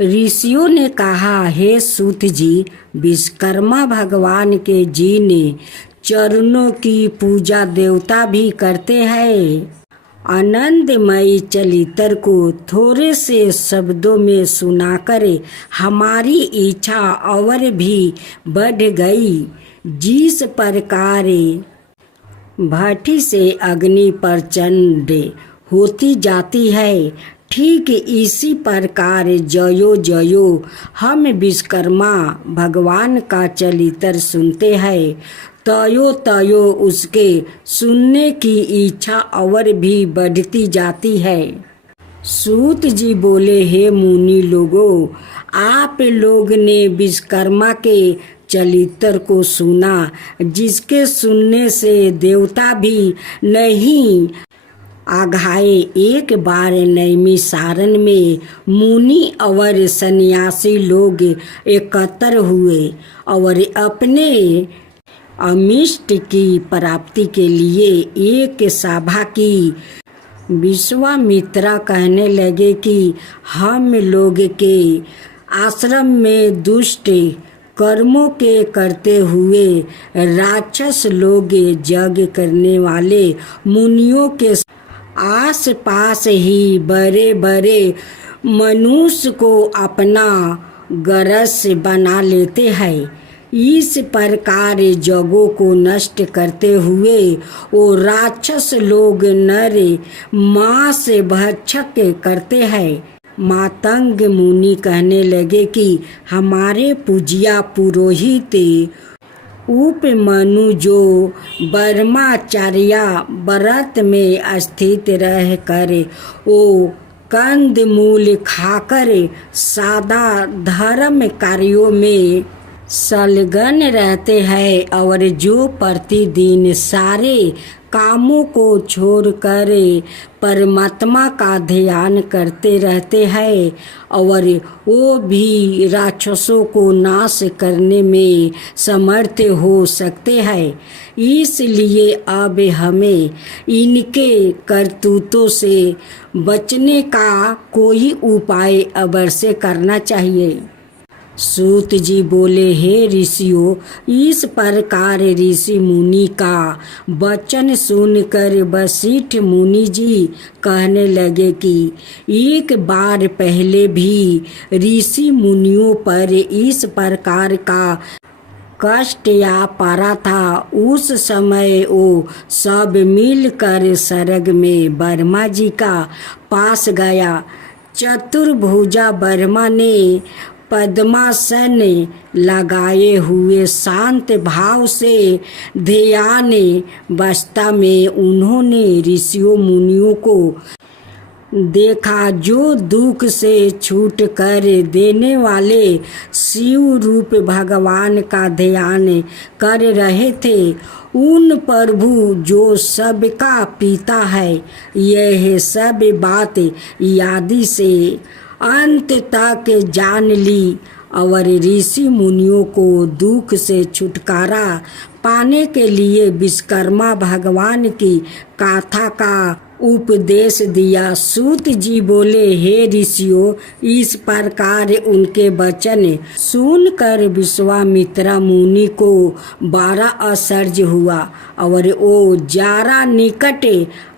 ऋषियों ने कहा, हे सूत जी, विश्वकर्मा भगवान के जी ने चरणों की पूजा देवता भी करते हैं। आनंदमयी चरित्र को थोड़े से शब्दों में सुनाकर हमारी इच्छा और भी बढ़ गई। जिस प्रकार भट्ठी से अग्नि प्रचंड होती जाती है, ठीक इसी प्रकार जयो जयो हम विश्वकर्मा भगवान का चरित्र सुनते हैं, तयो तयो उसके सुनने की इच्छा और भी बढ़ती जाती है। सूत जी बोले, हे मुनि लोगों, आप लोग ने विश्वकर्मा के चरित्र को सुना, जिसके सुनने से देवता भी नहीं आघाए। एक बार नैमिषारण्य में मुनि और सन्यासी लोग एकत्र हुए और अपने अमिष्ट की प्राप्ति के लिए एक सभा की। विश्वामित्र कहने लगे कि हम लोग के आश्रम में दुष्ट कर्मों के करते हुए राक्षस लोग यज्ञ करने वाले मुनियों के आस पास ही बड़े बड़े मनुष्य को अपना गरस बना लेते हैं। इस प्रकार जगों को नष्ट करते हुए वो राक्षस लोग नर मांस भक्षक करते हैं। मातंग मुनि कहने लगे कि हमारे पूज्या पुरोहित उपमनु जो ब्रह्मचर्या व्रत में स्थित रह कर वो कंद मूल खाकर सादा धर्म कार्यों में संलग्न रहते हैं और जो प्रतिदिन सारे कामों को छोड़कर परमात्मा का ध्यान करते रहते हैं और वो भी राक्षसों को नाश करने में समर्थ हो सकते हैं। इसलिए अब हमें इनके करतूतों से बचने का कोई उपाय अवश्य करना चाहिए। सूत जी बोले, हे ऋषियों, इस प्रकार ऋषि मुनि का वचन सुनकर वशिष्ठ मुनि जी कहने लगे कि एक बार पहले भी ऋषि मुनियों पर इस प्रकार का कष्ट आ पड़ा था। उस समय वो सब मिलकर स्वर्ग में ब्रह्मा जी का पास गया। चतुर्भुजा ब्रह्मा ने पद्मासन लगाए हुए शांत भाव से ध्यान अवस्था में उन्होंने ऋषियों मुनियों को देखा, जो दुख से छूट कर देने वाले शिव रूप भगवान का ध्यान कर रहे थे। उन प्रभु जो सबका पिता है, यह सब बात यादी से अंत तक जान ली और ऋषि मुनियों को दुख से छुटकारा पाने के लिए विश्वकर्मा भगवान की गाथा का उपदेश दिया। सूत जी बोले, हे ऋषियों, इस प्रकार उनके वचन सुनकर विश्वामित्र मुनि को बड़ा आश्चर्य हुआ और वो जरा निकट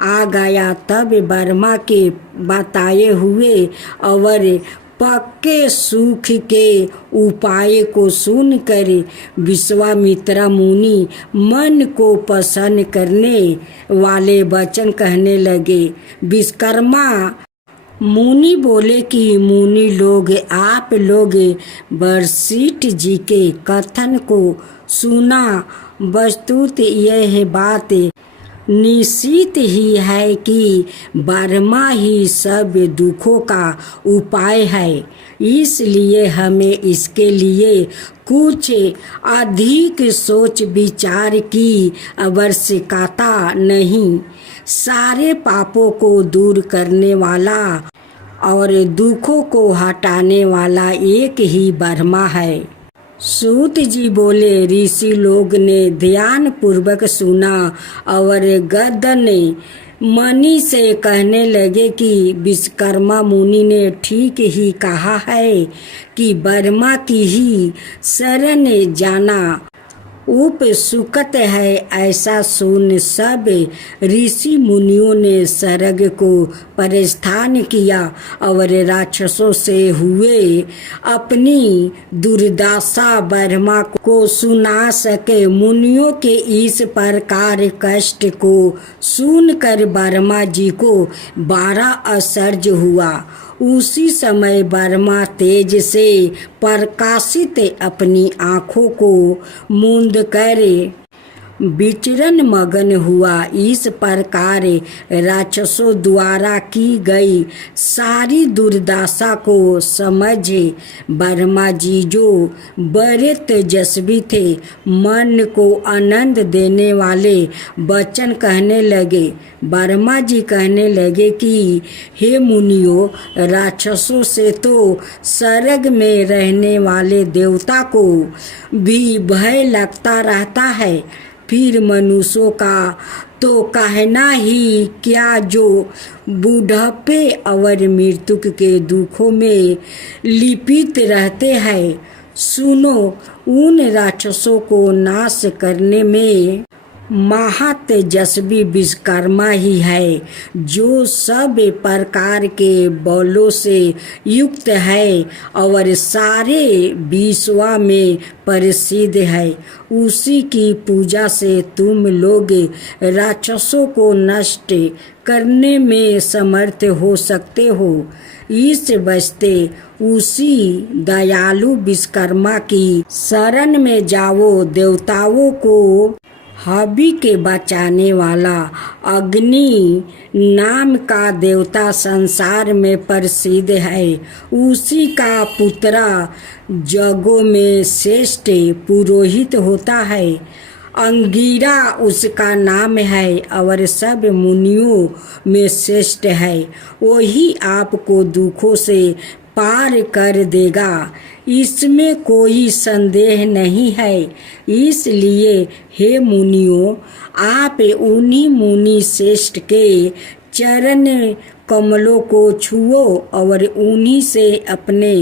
आ गया। तब ब्रह्मा के बताए हुए और पक्के सुख के उपाय को सुनकर विश्वामित्र मुनि मन को प्रसन्न करने वाले वचन कहने लगे। विश्वकर्मा मुनि बोले कि मुनि लोग, आप लोग वशिष्ठ जी के कथन को सुना। वस्तुत यह बात निश्चित ही है कि ब्रह्मा ही सब दुखों का उपाय है, इसलिए हमें इसके लिए कुछ अधिक सोच विचार की आवश्यकता नहीं। सारे पापों को दूर करने वाला और दुखों को हटाने वाला एक ही ब्रह्मा है। सूत जी बोले, ऋषि लोग ने ध्यान पूर्वक सुना और गर्दन मणि से कहने लगे कि विश्वकर्मा मुनि ने ठीक ही कहा है कि ब्रह्मा की ही शरण जाना उपसुकत है। ऐसा सुन सब ऋषि मुनियों ने स्वर्ग को प्रस्थान किया और राक्षसों से हुए अपनी दुर्दशा ब्रह्मा को सुना सके। मुनियों के इस प्रकार कष्ट को सुनकर ब्रह्मा जी को बड़ा आश्चर्य हुआ। उसी समय ब्रह्मा तेज से प्रकाशित अपनी आँखों को मूंद कर विचरण मगन हुआ। इस प्रकार राक्षसों द्वारा की गई सारी दुर्दशा को समझे ब्रह्मा जी, जो बड़े तेजस्वी थे, मन को आनंद देने वाले वचन कहने लगे। ब्रह्मा जी कहने लगे कि हे मुनियों, राक्षसों से तो स्वर्ग में रहने वाले देवता को भी भय लगता रहता है, फिर मनुष्यों का तो कहना ही क्या, जो बुढ़ापे और मृत्यु के दुखों में लिपित रहते हैं। सुनो, उन राक्षसों को नाश करने में महातेजस्वी विश्वकर्मा ही है, जो सब प्रकार के बलों से युक्त है और सारे विश्व में प्रसिद्ध है। उसी की पूजा से तुम लोग राक्षसों को नष्ट करने में समर्थ हो सकते हो। इस वास्ते उसी दयालु विश्वकर्मा की शरण में जाओ। देवताओं को हवि के बचाने वाला अग्नि नाम का देवता संसार में प्रसिद्ध है। उसी का पुत्र जगों में श्रेष्ठ पुरोहित होता है। अंगिरा उसका नाम है और सब मुनियों में श्रेष्ठ है। वही आपको दुखों से पार कर देगा, इसमें कोई संदेह नहीं है। इसलिए हे मुनियों, आप उन्हीं मुनि श्रेष्ठ के चरण कमलों को छुओ और उन्हीं से अपने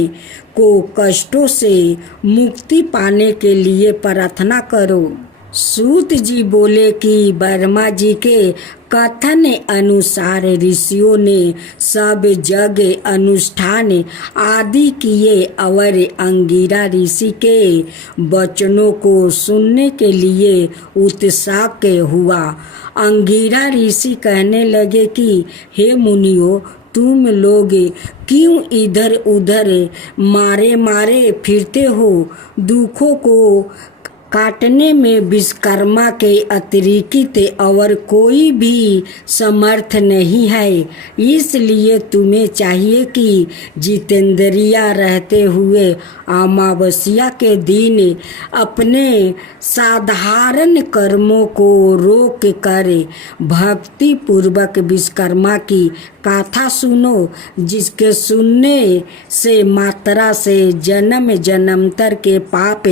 को कष्टों से मुक्ति पाने के लिए प्रार्थना करो। सूत जी बोले कि ब्रह्मा जी के कथन अनुसार ऋषियों ने सब जग अनुष्ठान आदि किए और अंगिरा ऋषि के वचनों को सुनने के लिए उत्साह हुआ। अंगिरा ऋषि कहने लगे कि हे मुनियों, तुम लोग क्यों इधर उधर मारे मारे फिरते हो? दुखों को काटने में विश्वकर्मा के अतिरिक्त और कोई भी समर्थ नहीं है। इसलिए तुम्हें चाहिए कि जितेंद्रिया रहते हुए अमावस्या के दिन अपने साधारण कर्मों को रोक कर भक्ति पूर्वक विश्वकर्मा की कथा सुनो, जिसके सुनने से मात्रा से जन्म जन्मांतर के पाप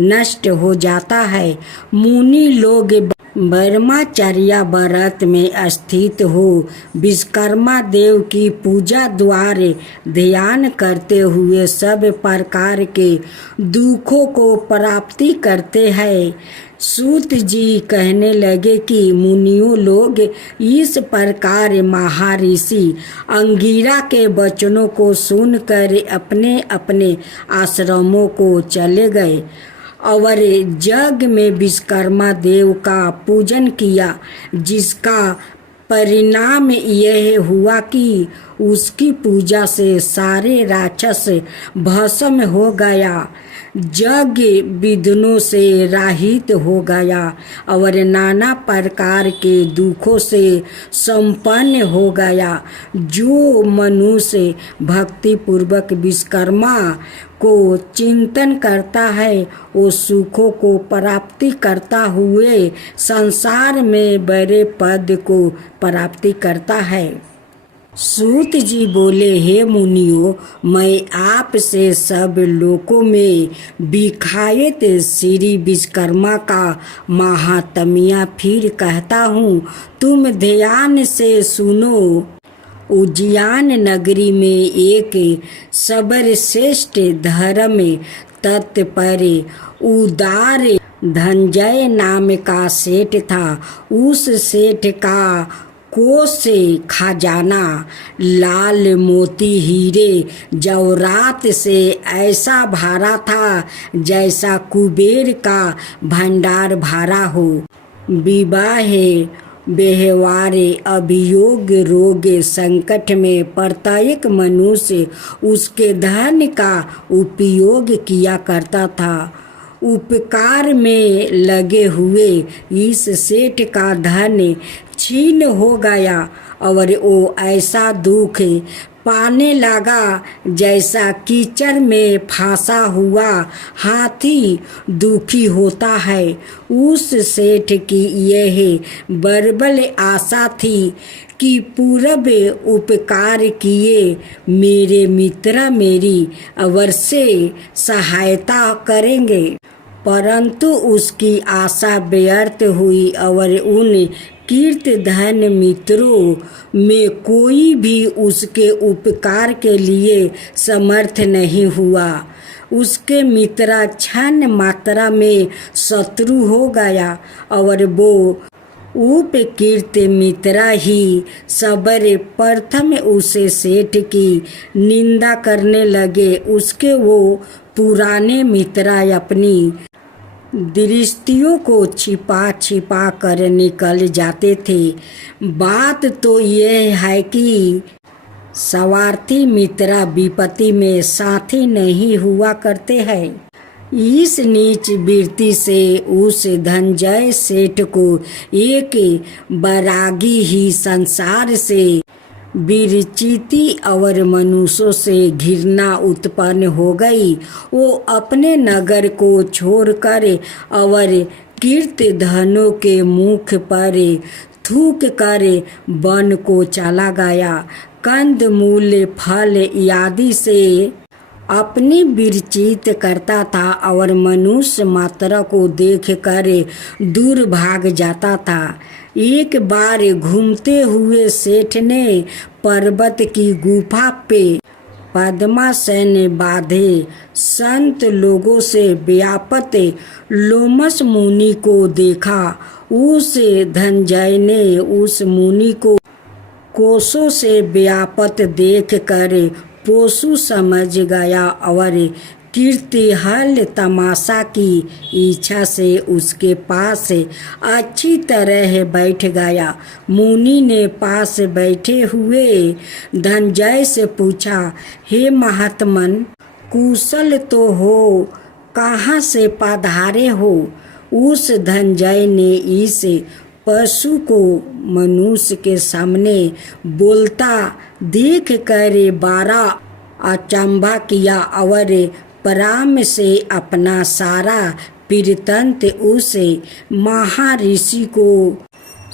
नष्ट हो जाता है। मुनि लोग ब्रह्मचर्य व्रत में स्थित हो विश्वकर्मा देव की पूजा द्वारा ध्यान करते हुए सब प्रकार के दुखों को प्राप्ति करते हैं। सूत जी कहने लगे कि मुनियों लोग इस प्रकार महर्षि अंगिरा के वचनों को सुनकर अपने अपने आश्रमों को चले गए और जग में विश्वकर्मा देव का पूजन किया, जिसका परिणाम यह हुआ कि उसकी पूजा से सारे राक्षस भस्म हो गया, जग विघ्नों से रहित हो गया और नाना प्रकार के दुखों से संपन्न हो गया। जो मनुष्य भक्ति पूर्वक विश्वकर्मा को चिंतन करता है, वो सुखों को प्राप्ति करता हुए संसार में बड़े पद को प्राप्ति करता है। सूत जी बोले, हे मुनियों, मैं आपसे सब लोकों में विख्यात श्री विश्वकर्मा का महात्म्य फिर कहता हूँ, तुम ध्यान से सुनो। उज्जैन नगरी में एक सर्वश्रेष्ठ धर्म तत्पर उदार धनंजय नाम का सेठ था। उस सेठ का कोष से खजाना लाल मोती हीरे जवाहरात से ऐसा भरा था जैसा कुबेर का भंडार भरा हो। विवाह व्यवहार अभियोग रोग संकट में प्रत्येक मनुष्य उसके धन का उपयोग किया करता था। उपकार में लगे हुए इस सेठ का धन छीन हो गया और वो ऐसा दुख पाने लगा जैसा कीचड़ में फंसा हुआ हाथी दुखी होता है। उस सेठ की यह बर्बल आशा थी कि पूरब उपकार किए मेरे मित्र मेरी अवश्य सहायता करेंगे, परंतु उसकी आशा व्यर्थ हुई और उन कीर्तधन मित्रों में कोई भी उसके उपकार के लिए समर्थ नहीं हुआ। उसके मित्र क्षण मात्रा में शत्रु हो गया और वो उपकीर्त मित्र ही सबर प्रथम उसे सेठ की निंदा करने लगे। उसके वो पुराने मित्र अपनी दृष्टियों को छिपा छिपा कर निकल जाते थे। बात तो यह है कि स्वार्थी मित्र विपत्ति में साथी नहीं हुआ करते हैं। इस नीच वृत्ति से उस धनंजय सेठ को एक बैरागी ही संसार से विरचिति और मनुष्यों से घृणा उत्पन्न हो गई। वो अपने नगर को छोड़कर और कीर्तधनों के मुख पर थूक कर वन को चला गया। कंद मूल फल आदि से अपनी विरचित करता था और मनुष्य मात्र को देखकर दूर भाग जाता था। एक बार घूमते हुए सेठ ने पर्वत की गुफा पे पद्मासन बांधे संत लोगों से व्यापत लोमस मुनि को देखा। उस धनंजय ने उस मुनि को कोसों से व्यापत देखकर पोसु समझ गया और कीर्तिहल तमाशा की इच्छा से उसके पास अच्छी तरह बैठ गया। मुनि ने पास बैठे हुए धनंजय से पूछा, हे महात्मन, कुशल तो हो, कहाँ से पधारे हो? उस धनंजय ने इस पशु को मनुष्य के सामने बोलता देख कर बड़ा अचंभा किया और पराम से अपना सारा वृत्तांत उस महर्षि को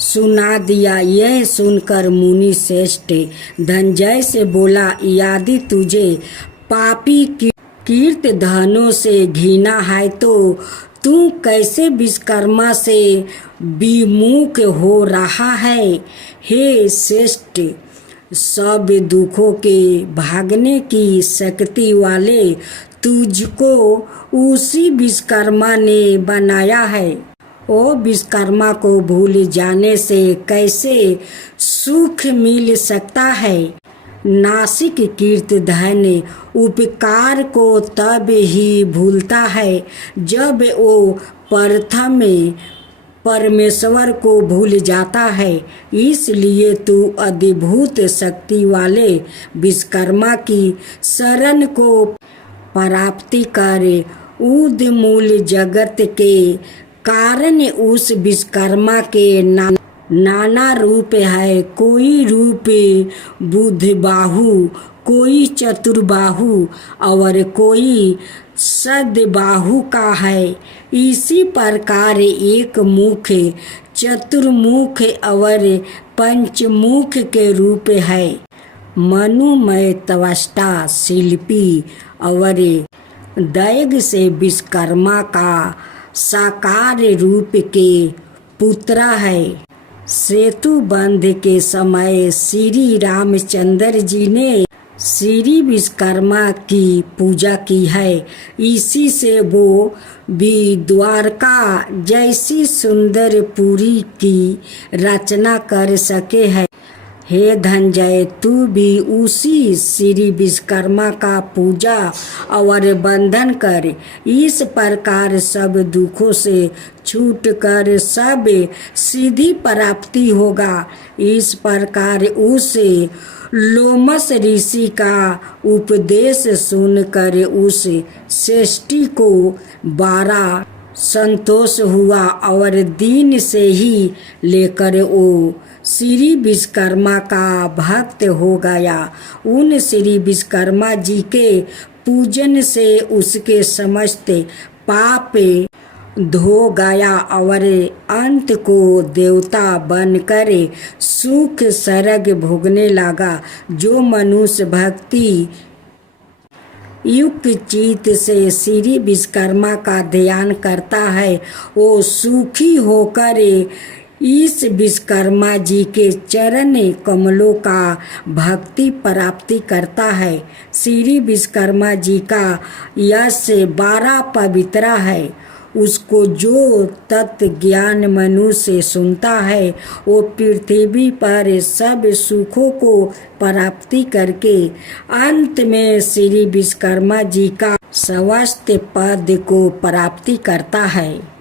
सुना दिया। यह सुनकर मुनि श्रेष्ठ धनंजय से बोला, यदि तुझे पापी कीर्तधनों से घृणा है तो तू कैसे विश्वकर्मा से विमुख हो रहा है? हे श्रेष्ठ, सब दुखों के भागने की शक्ति वाले तुझको उसी विश्वकर्मा ने बनाया है। ओ विश्वकर्मा को भूल जाने से कैसे सुख मिल सकता है? नासिक कीर्तधन उपकार को तब ही भूलता है जब वो प्रथम परमेश्वर को भूल जाता है। इसलिए तू अद्भुत शक्ति वाले विश्वकर्मा की शरण को प्राप्ति कर। उद्मूल जगत के कारण उस विश्वकर्मा के नाना रूप है। कोई रूप बुद्धबाहु, कोई चतुर्बाहु और कोई सद्बाहु का है। इसी प्रकार एक मुख, चतुर्मुख और पंचमुख के रूप है। मनुमय त्वष्टा शिल्पी और दैग से विश्वकर्मा का साकार रूप के पुत्र है। सेतु बंध के समय श्री रामचंद्र जी ने श्री विश्वकर्मा की पूजा की है। इसी से वो भी द्वारका जैसी सुंदर पुरी की रचना कर सके हैं। हे धनंजय, तू भी उसी श्री विश्वकर्मा का पूजा और बंधन कर। इस प्रकार सब दुखों से छूट कर सब सिद्धि प्राप्ति होगा। इस प्रकार उस लोमस ऋषि का उपदेश सुनकर उस श्रेष्ठी को बड़ा संतोष हुआ और दिन से ही लेकर वो श्री विश्वकर्मा का भक्त हो गया। उन श्री विश्वकर्मा जी के पूजन से उसके समस्त पाप धो गया और अंत को देवता बनकर सुख स्वर्ग भोगने लगा। जो मनुष्य भक्ति युक्त चित्त से श्री विश्वकर्मा का ध्यान करता है वो सुखी होकर इस विश्वकर्मा जी के चरण कमलों का भक्ति प्राप्ति करता है। श्री विश्वकर्मा जी का यश बड़ा पवित्र है। उसको जो तत्व ज्ञान मनुष्य सुनता है वो पृथ्वी पर सब सुखों को प्राप्ति करके अंत में श्री विश्वकर्मा जी का स्वस्थ पद को प्राप्ति करता है।